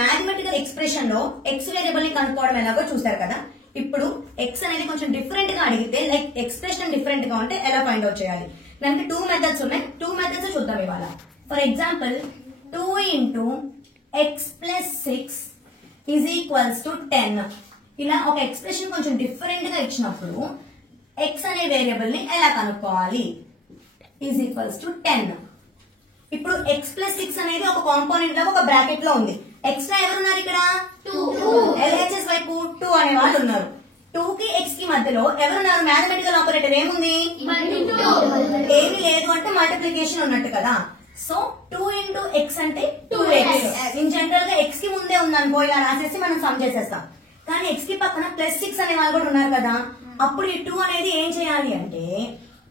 Mathematical expression లో X variable ని కనుక్కోవడం ఎలాగో చూసారు కదా. ఇప్పుడు ఎక్స్ అనేది కొంచెం డిఫరెంట్ గా అడిగితే, లైక్ ఎక్స్ప్రెషన్ డిఫరెంట్ గా ఉంటే ఎలా ఫైండ్ అవుట్ చేయాలి. దానికి 2 మెథడ్స్ ఉన్నాయి. 2 మెథడ్స్ చూద్దాం ఇవాళ. For example 2 into x plus 6 is equals to 10. ఇలా ఒక ఎక్స్ప్రెషన్ కొంచెం డిఫరెంట్ గా ఇచ్చినప్పుడు ఎక్స్ అనే వేరియబుల్ ని ఎలా కనుక్కోవాలి. Is equals to 10. ఇప్పుడు x ప్లస్ 6 అనేది ఒక కాంపోనెంట్ లాగా ఒక బ్రాకెట్ లో ఉంది. ఎక్స్ట్రా ఎవరున్నారు ఇక్కడ? 2. LHS వైపు 2 అనే వాళ్ళు ఉన్నారు. 2 కి x కి మధ్యలో ఎవరున్నారు? మ్యాథమెటికల్ ఆపరేటర్ ఏముంది? ఏమీ లేదు అంటే మల్టిప్లికేషన్ ఉన్నట్టు కదా. సో 2 into x అంటే 2x. ఇన్ జనరల్ గా x కి ముందే ఉందనుకో ఇలా రాసేసి మనం సమ్ చేసేస్తాం. కానీ x కి పక్కన ప్లస్ 6 అనే వాళ్ళు కూడా ఉన్నారు కదా. అప్పుడు ఈ 2 అనేది ఏం చేయాలి అంటే,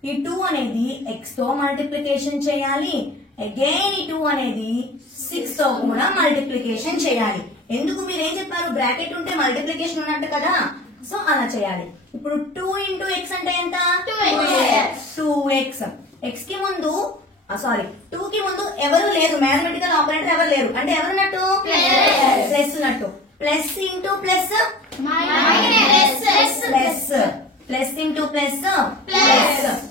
ఈ 2 అనేది x తో మల్టిప్లికేషన్ చేయాలి. అగైన్ ఈ 2 అనేది 6 తో కూడా మల్టిప్లికేషన్ చేయాలి. ఎందుకు? మీరు ఏం చెప్పారు? బ్రాకెట్ ఉంటే మల్టిప్లికేషన్ ఉన్నట్టు కదా. సో అలా చేయాలి. ఇప్పుడు 2 into x అంటే ఎంత? 2x. x కి ముందు 2 కి ముందు ఎవరు లేరు, మ్యాథమెటికల్ ఆపరేటర్ ఎవరు లేరు అంటే ఎవరున్నట్టు? ప్లస్ ఉన్నట్టు. Plus into plus plus, plus into plus plus.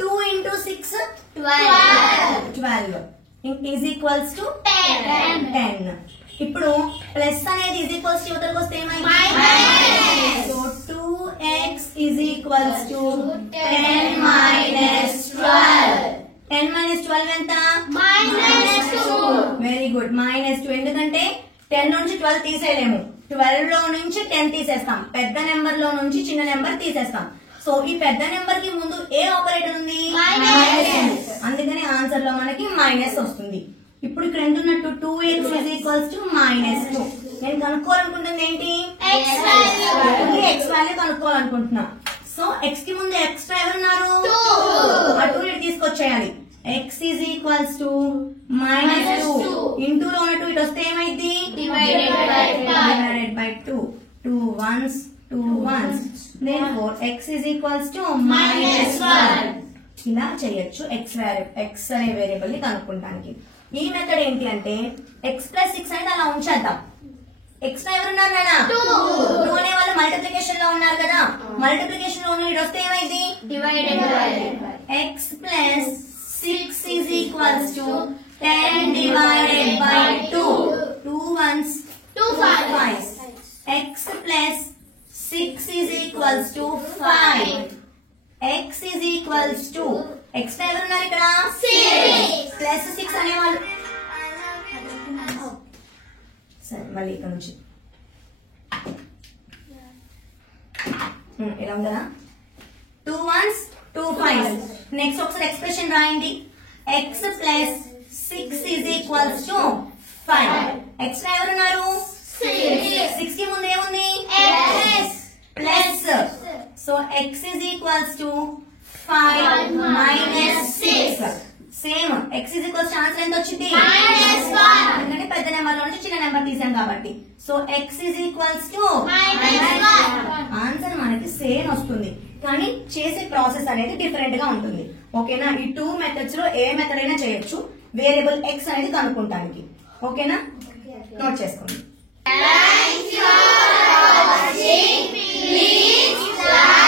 2 into 6 12 is equals to 10. ఇప్పుడు ప్లస్ అనేది ఈజ్ ఈక్వల్స్ టు యువతలకు వస్తే ఏమైంది? So 2x is equals to 10 minus 12. 10 minus 12 ఎంత? -2. Very good, -2. ఎందుకంటే 10 నుంచి 12 తీసేయలేము. 12 లో నుంచి 10 తీసేస్తాం. పెద్ద నెంబర్ లో నుంచి చిన్న నెంబర్ తీసేస్తాం. సో ఈ పెద్ద నెంబర్ కి ముందు ఏ ఆపరేటర్ ఉంది? అందుకని ఆన్సర్ లో మనకి మైనస్ వస్తుంది. ఇప్పుడు ఇక్కడ ఎంత ఉన్నట్టు? 2x is equals to -2. నేను కనుక్కోవాలనుకుంటుంది ఏంటి? x వాల్యూ కనుక్కోవాలనుకుంటున్నా. సో x కి ముందు ఎక్స్ట్రా ఎవరున్నారు? 2. ఆ 2 ఇటు తీసుకొచ్చేయాలి. x is equals to -2. Into లో ఉన్న 2 ఇటు వస్తే ఏమైంది? Divided by 2. 2 ones 2 ones. Therefore x is equals to -1. ఇలా చేయొచ్చు x అనే వేరియబుల్ ని కనుక్కుంటానికి. ఈ మెథడ్ ఏంటి అంటే x ప్లస్ 6 అనేది అలా ఉంచేద్దాం. ఎక్స్ట్రా ఎవరున్నారు నాన్న? 2 అనే వాళ్ళు మల్టిప్లికేషన్ లో ఉన్నారు కదా. మల్టిప్లికేషన్ లో ఉన్న ఇటు వస్తే ఏమైంది? Divided by x plus 6 is equals to 10 divided by 2. 2 ones 2 5. x plus 6 is equals to 5. x is equals to x ఎవరున్నారు ఇక్కడ? 6 ప్లస్ 6 అనేవాళ్ళు. సరే మళ్ళీ ఇక్కడ నుంచి ఇలా ఉందా? 2 ones 2 5. నెక్స్ట్ ఒకసారి ఎక్స్ప్రెషన్ రాయండి. x plus 6 is equals to 5. Extra ఎవరున్నారు? 6 కి ముందు ఏముంది? Plus. So x is equals to 5 minus 6. Same x is equals to answer ఎంత వచ్చింది? -1. ఎందుకంటే పెద్ద నెంబర్ లో నుంచి చిన్న నెంబర్ తీసాం కాబట్టి. So x is equals to -1. Answer మనకి సేమ్ వస్తుంది, కానీ చేసే ప్రాసెస్ అనేది డిఫరెంట్ గా ఉంటుంది. ఓకేనా? ఈ 2 మెథడ్స్ లో ఏ మెథడ్ అయినా చేయొచ్చు వేరియబుల్ x అనేది కనుక్కుంటానికి. ఓకేనా? నోట్ చేసుకోండి. Thanks for watching. Please like